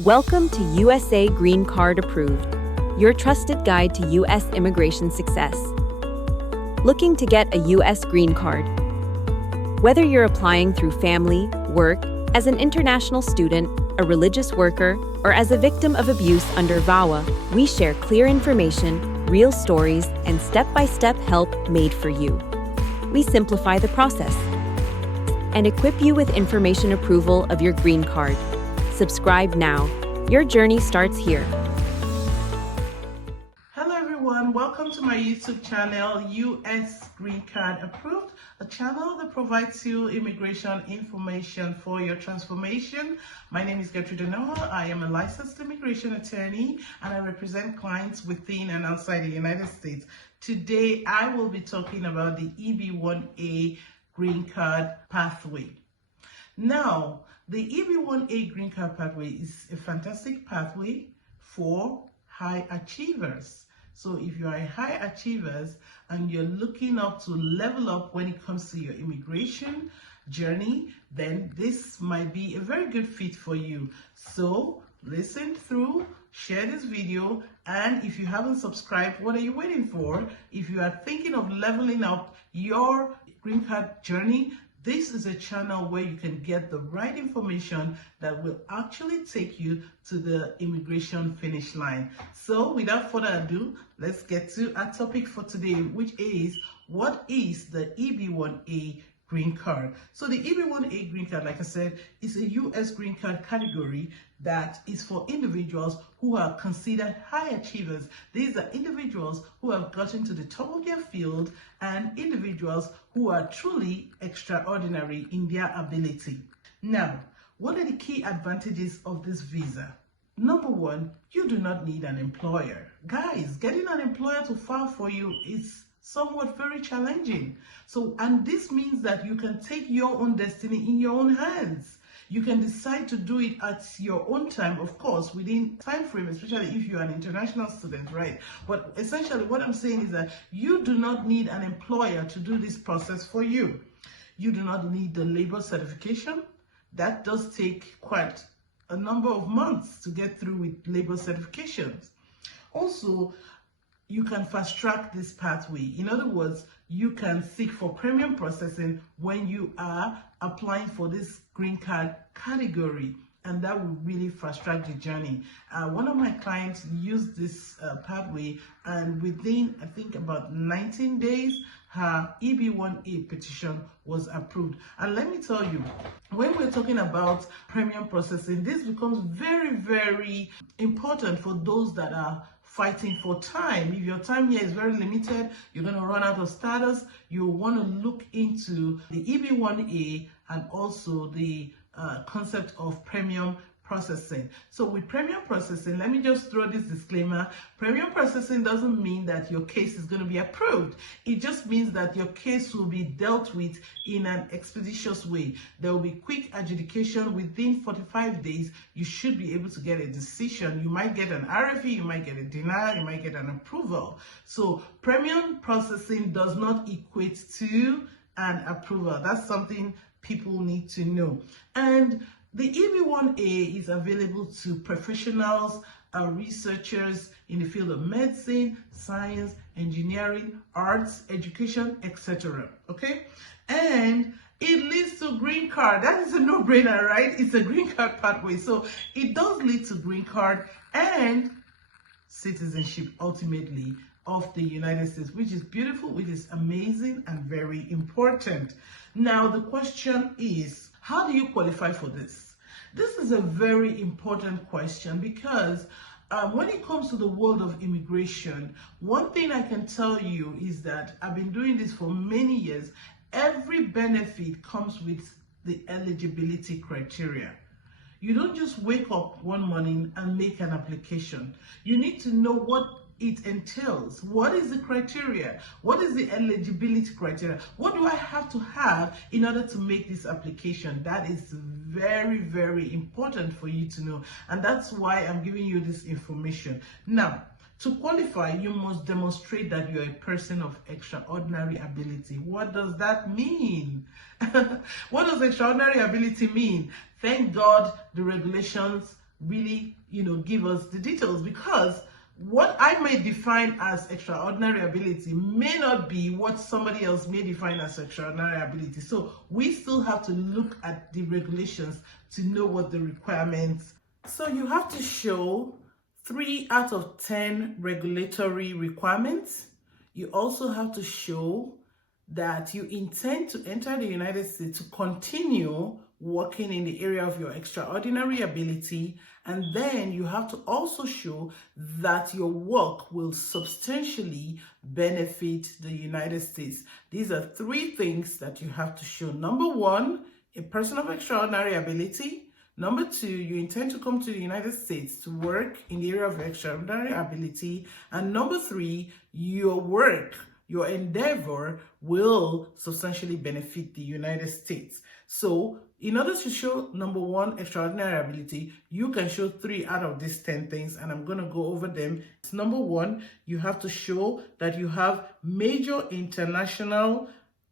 Welcome to USA Green Card Approved, your trusted guide to U.S. immigration success. Looking to get a U.S. green card? Whether you're applying through family, work, as an international student, a religious worker, or as a victim of abuse under VAWA, we share clear information, real stories, and step-by-step help made for you. We simplify the process and equip you with information approval of your green card. Subscribe now. Your journey starts here. Hello everyone, welcome to my YouTube channel, US Green Card Approved, a channel that provides you immigration information for your transformation. My name is Gertrude Noah. I am a licensed immigration attorney and I represent clients within and outside the United States. Today I will be talking about the EB-1A green card pathway. Now, the EB-1A green card pathway is a fantastic pathway for high achievers. So if you are high achievers and you're looking up to level up when it comes to your immigration journey, then this might be a very good fit for you. So listen through, share this video, and if you haven't subscribed, what are you waiting for? If you are thinking of leveling up your green card journey, this is a channel where you can get the right information that will actually take you to the immigration finish line. So without further ado, let's get to our topic for today, which is what is the EB-1A green card? So the EB-1A green card, like I said, is a US green card category that is for individuals who are considered high achievers. These are individuals who have gotten to the top of their field and individuals who are truly extraordinary in their ability. Now, what are the key advantages of this visa? Number one, you do not need an employer. Guys, getting an employer to file for you is somewhat very challenging. And this means that you can take your own destiny in your own hands. You can decide to do it at your own time, of course, within time frame, especially if you're an international student, right? But essentially what I'm saying is that you do not need an employer to do this process for you. You do not need the labor certification. That does take quite a number of months to get through with labor certifications. Also, you can fast track this pathway. In other words, you can seek for premium processing when you are applying for this green card category, and that will really fast track the journey. One of my clients used this pathway, and within, I think, about 19 days, her EB-1A petition was approved. And let me tell you, when we're talking about premium processing, this becomes very, very important for those that are fighting for time. If your time here is very limited, you're going to run out of status, you want to look into the EB-1A and also the concept of premium processing. So with premium processing, let me just throw this disclaimer. Premium processing doesn't mean that your case is going to be approved. It just means that your case will be dealt with in an expeditious way. There will be quick adjudication within 45 days. You should be able to get a decision. You might get an RFE, you might get a denial, you might get an approval. So premium processing does not equate to an approval. That's something people need to know. And the EB-1A is available to professionals, researchers in the field of medicine, science, engineering, arts, education, etc. Okay? And it leads to green card. That is a no-brainer, right? It's a green card pathway. So it does lead to green card and citizenship ultimately of the United States, which is beautiful, which is amazing and very important. Now, the question is, how do you qualify for this? This is a very important question because when it comes to the world of immigration, one thing I can tell you is that I've been doing this for many years. Every benefit comes with the eligibility criteria. You don't just wake up one morning and make an application. You need to know what it entails. What is the criteria? What is the eligibility criteria? What do I have to have in order to make this application? That is very, very important for you to know. And that's why I'm giving you this information. Now, to qualify, you must demonstrate that you're a person of extraordinary ability. What does that mean? What does extraordinary ability mean? Thank God the regulations really, give us the details, because what I may define as extraordinary ability may not be what somebody else may define as extraordinary ability. So we still have to look at the regulations to know what the requirements. So you have to show 3 out of 10 regulatory requirements. You also have to show that you intend to enter the United States to continue working in the area of your extraordinary ability, and then you have to also show that your work will substantially benefit the United States. These are 3 things that you have to show. Number 1, a person of extraordinary ability. Number 2, you intend to come to the United States to work in the area of extraordinary ability. And number 3, your work, your endeavor will substantially benefit the United States. So in order to show number 1, extraordinary ability, you can show 3 out of these 10 things, and I'm going to go over them. Number 1, you have to show that you have major international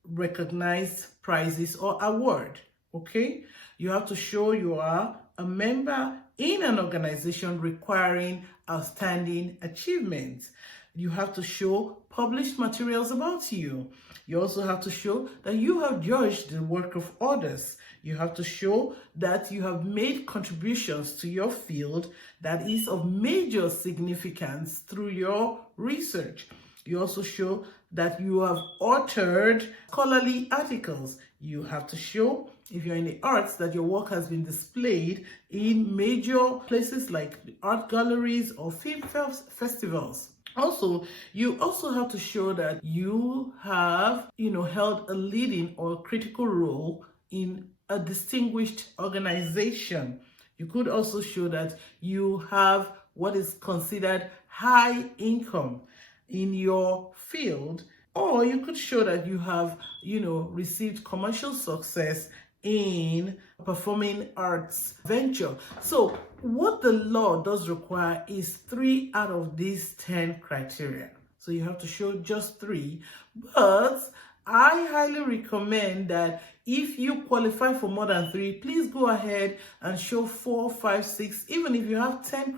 recognized prizes or award. Okay, you have to show you are a member in an organization requiring outstanding achievements. You have to show published materials about you. You also have to show that you have judged the work of others. You have to show that you have made contributions to your field that is of major significance through your research. You also show that you have authored scholarly articles. You have to show, if you're in the arts, that your work has been displayed in major places like art galleries or film festivals. Also, you also have to show that you have, held a leading or critical role in a distinguished organization. You could also show that you have what is considered high income in your field, or you could show that you have, received commercial success in performing arts venture. So what the law does require is 3 out of these 10 criteria. So you have to show just 3, but I highly recommend that if you qualify for more than 3, please go ahead and show 4, 5, 6. Even if you have 10,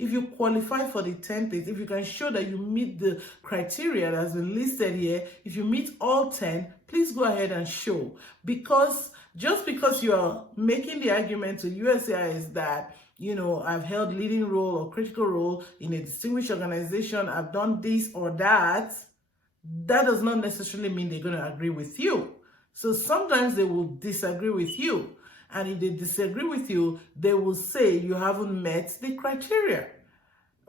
if you qualify for the 10 things, if you can show that you meet the criteria that has been listed here, if you meet all 10, please go ahead and show. Because just because you are making the argument to USCIS that, I've held leading role or critical role in a distinguished organization, I've done this or that, that does not necessarily mean they're going to agree with you. So sometimes they will disagree with you. And if they disagree with you, they will say you haven't met the criteria.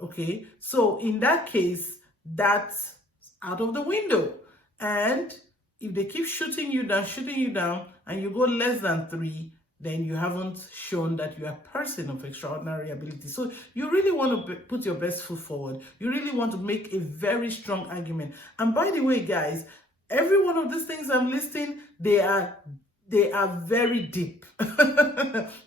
Okay, so in that case, that's out of the window. And if they keep shooting you down, and you go less than 3, then you haven't shown that you're a person of extraordinary ability. So you really want to put your best foot forward. You really want to make a very strong argument. And by the way, guys, every one of these things I'm listing, they are very deep.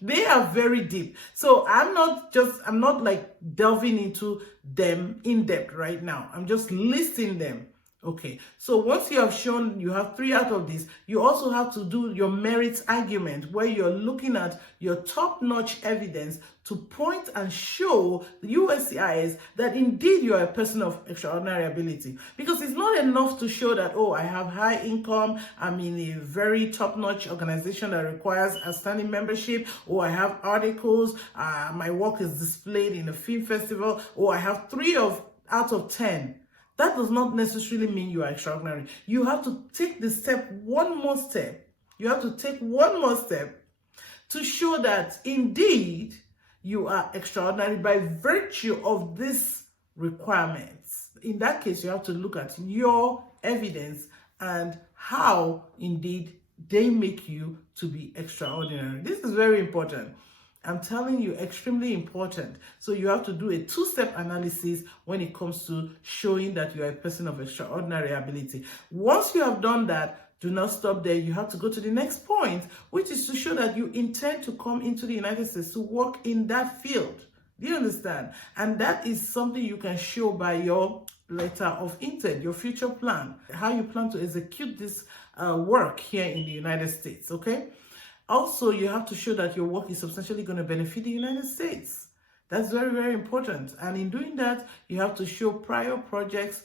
They are very deep. So I'm not like delving into them in depth right now. I'm just listing them. Okay, so once you have shown you have 3 out of these, you also have to do your merits argument, where you're looking at your top-notch evidence to point and show the USCIS that indeed you are a person of extraordinary ability. Because it's not enough to show that, oh, I have high income, I'm in a very top-notch organization that requires outstanding membership, or I have articles, my work is displayed in a film festival, or I have 3 out of 10. That does not necessarily mean you are extraordinary. You have to take one more step. You have to take one more step to show that indeed you are extraordinary by virtue of these requirements. In that case, you have to look at your evidence and how indeed they make you to be extraordinary. This is very important. I'm telling you, extremely important. So you have to do a 2-step analysis when it comes to showing that you are a person of extraordinary ability. Once you have done that, do not stop there. You have to go to the next point, which is to show that you intend to come into the United States to work in that field. Do you understand? And that is something you can show by your letter of intent, your future plan, how you plan to execute this work here in the United States, okay? Also, you have to show that your work is substantially going to benefit the United States. That's very, very important. And in doing that, you have to show prior projects,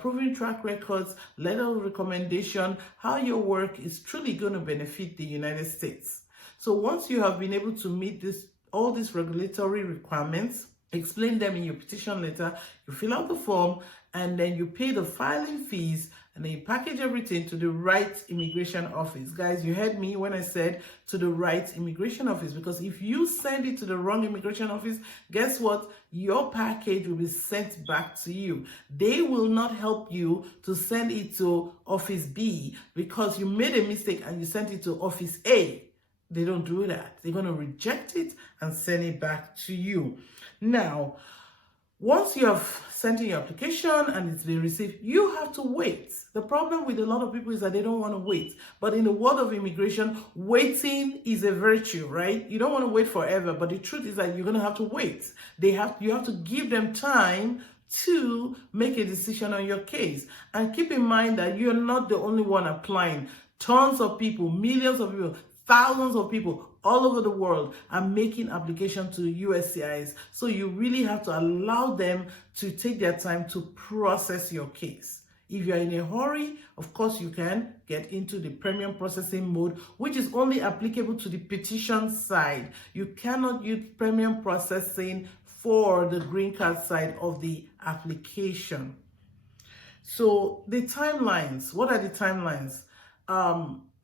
proven track records, letter of recommendation, how your work is truly going to benefit the United States. So once you have been able to meet all these regulatory requirements, explain them in your petition letter, you fill out the form, and then you pay the filing fees, and then you package everything to the right immigration office. Guys, you heard me when I said to the right immigration office, because if you send it to the wrong immigration office, guess what? Your package will be sent back to you. They will not help you to send it to office B because you made a mistake and you sent it to office A. They don't do that. They're going to reject it and send it back to you. Now, once you have sent in your application and it's been received, you have to wait. The problem with a lot of people is that they don't want to wait. But in the world of immigration, waiting is a virtue, right? You don't want to wait forever, but the truth is that you're going to have to wait. You have to give them time to make a decision on your case. And keep in mind that you're not the only one applying. Tons of people, millions of people, thousands of people all over the world are making application to USCIS. So you really have to allow them to take their time to process your case. If you're in a hurry, of course, you can get into the premium processing mode, which is only applicable to the petition side. You cannot use premium processing for the green card side of the application. So the timelines, what are the timelines?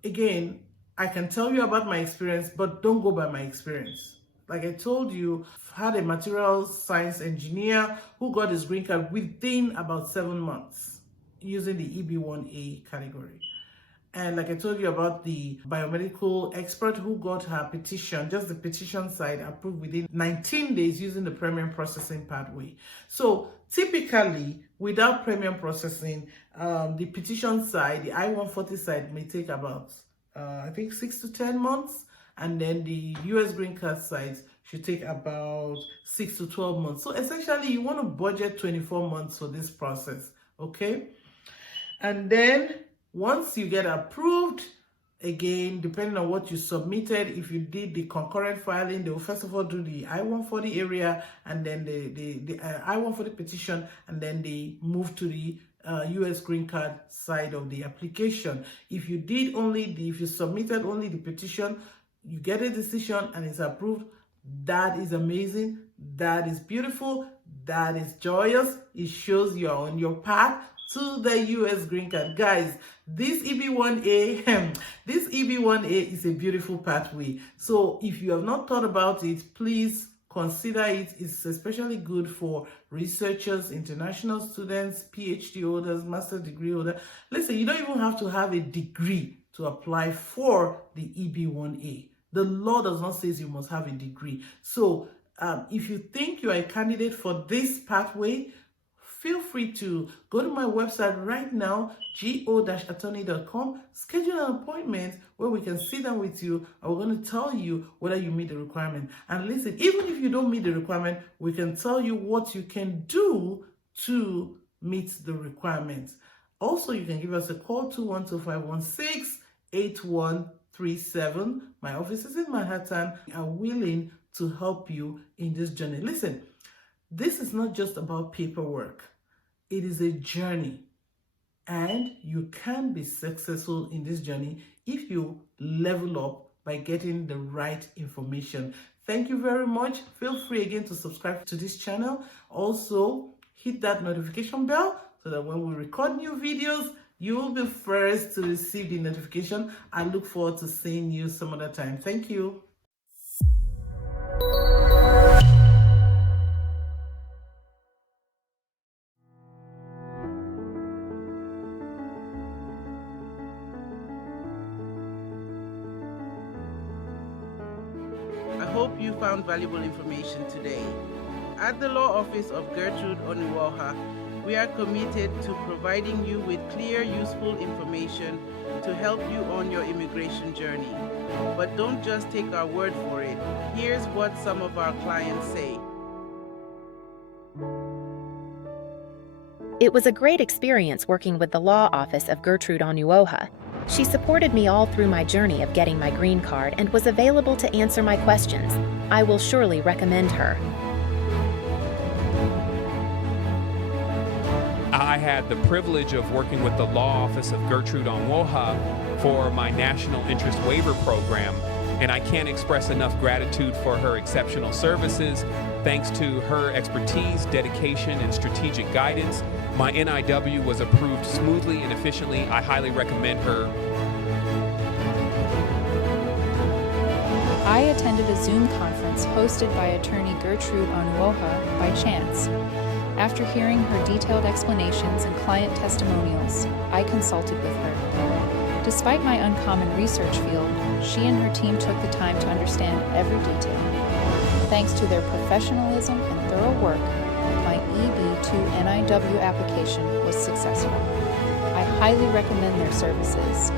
Again, I can tell you about my experience, but don't go by my experience. Like I told you, I had a material science engineer who got his green card within about 7 months using the EB-1A category. And like I told you about the biomedical expert who got her petition, just the petition side, approved within 19 days using the premium processing pathway. So typically, without premium processing, the petition side, the I-140 side may take about I think 6 to 10 months, and then the US green card sites should take about 6 to 12 months. So essentially, you want to budget 24 months for this process, okay? And then once you get approved, again, depending on what you submitted, if you did the concurrent filing, they will first of all do the I-140 area, and then the I-140 petition, and then they move to the US green card side of the application. If you submitted only the petition, you get a decision and it's approved. That is amazing. That is beautiful. That is joyous. It shows you're on your path to the US green card. Guys, this EB-1A, is a beautiful pathway. So if you have not thought about it, please consider it. It's especially good for researchers, international students, PhD holders, master's degree holders. Listen, you don't even have to have a degree to apply for the EB-1A. The law does not say you must have a degree. So if you think you are a candidate for this pathway, feel free to go to my website right now, go-attorney.com, schedule an appointment where we can sit down with you, and we're going to tell you whether you meet the requirement. And listen, even if you don't meet the requirement, we can tell you what you can do to meet the requirements. Also, you can give us a call, 212-516-8137. My office is in Manhattan. I'm willing to help you in this journey. Listen, this is not just about paperwork. It is a journey, and you can be successful in this journey if you level up by getting the right information. Thank you very much. Feel free again to subscribe to this channel. Also, hit that notification bell so that when we record new videos, you will be first to receive the notification. I look forward to seeing you some other time. Thank you. I hope you found valuable information today. At the Law Office of Gertrude Oniwoha, we are committed to providing you with clear, useful information to help you on your immigration journey. But don't just take our word for it. Here's what some of our clients say. It was a great experience working with the Law Office of Gertrude Oniwoha. She supported me all through my journey of getting my green card and was available to answer my questions. I will surely recommend her. I had the privilege of working with the law office of Gertrude Onwoha for my National Interest Waiver Program, and I can't express enough gratitude for her exceptional services. Thanks to her expertise, dedication, and strategic guidance, my NIW was approved smoothly and efficiently. I highly recommend her. I attended a Zoom conference hosted by attorney Gertrude Onwoha by chance. After hearing her detailed explanations and client testimonials, I consulted with her. Despite my uncommon research field, she and her team took the time to understand every detail. Thanks to their professionalism and thorough work, my EB-1A application was successful. I highly recommend their services.